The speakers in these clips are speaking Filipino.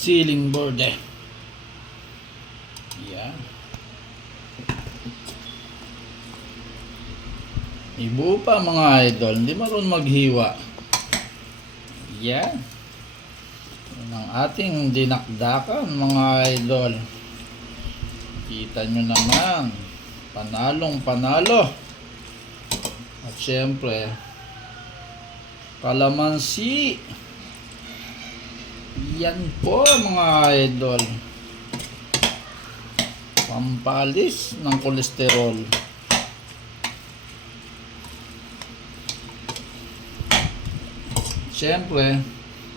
ceiling board eh. Yan. Ibuo pa mga idol, hindi marunong maghiwa. Yan. Yan ang ating dinakdakan mga idol. Kita nyo naman, panalong panalo. At syempre, kalamansi. Yan po mga idol, pampalis ng kolesterol. Syempre,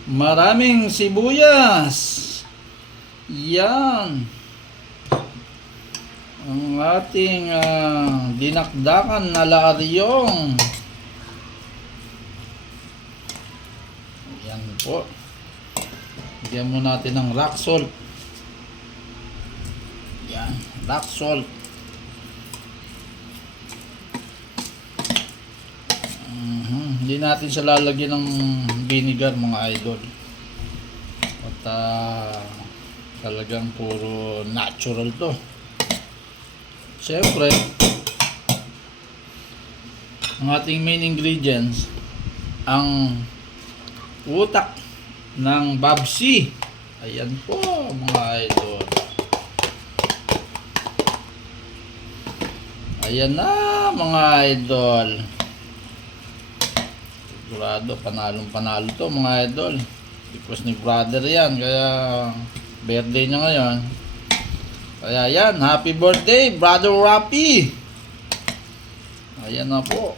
maraming sibuyas. Yan ang ating dinakdakan na laaryong. Yan po. Bigyan mo natin ng rock salt. Yan, rock salt. Hindi natin siya lalagyan ng vinegar mga idol. At talagang puro natural to. Siyempre, ang ating main ingredients, ang utak ng babsi. Ayan po mga idol. Ayan na mga idol. Sigurado panalong panalo to mga idol. Because ni brother yan, kaya birthday niya ngayon. Kaya yan, happy birthday Brother Rapi. Ayan na po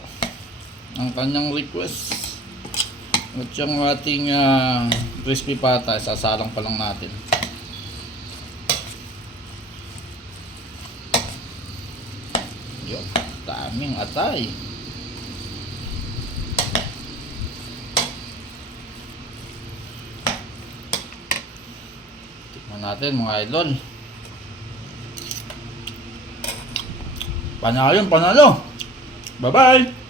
ang kanyang request. At yung ating crispy pata, sasalang pa lang natin. Yun, daming atay. Tikman natin mga idol. Panalo. Bye-bye.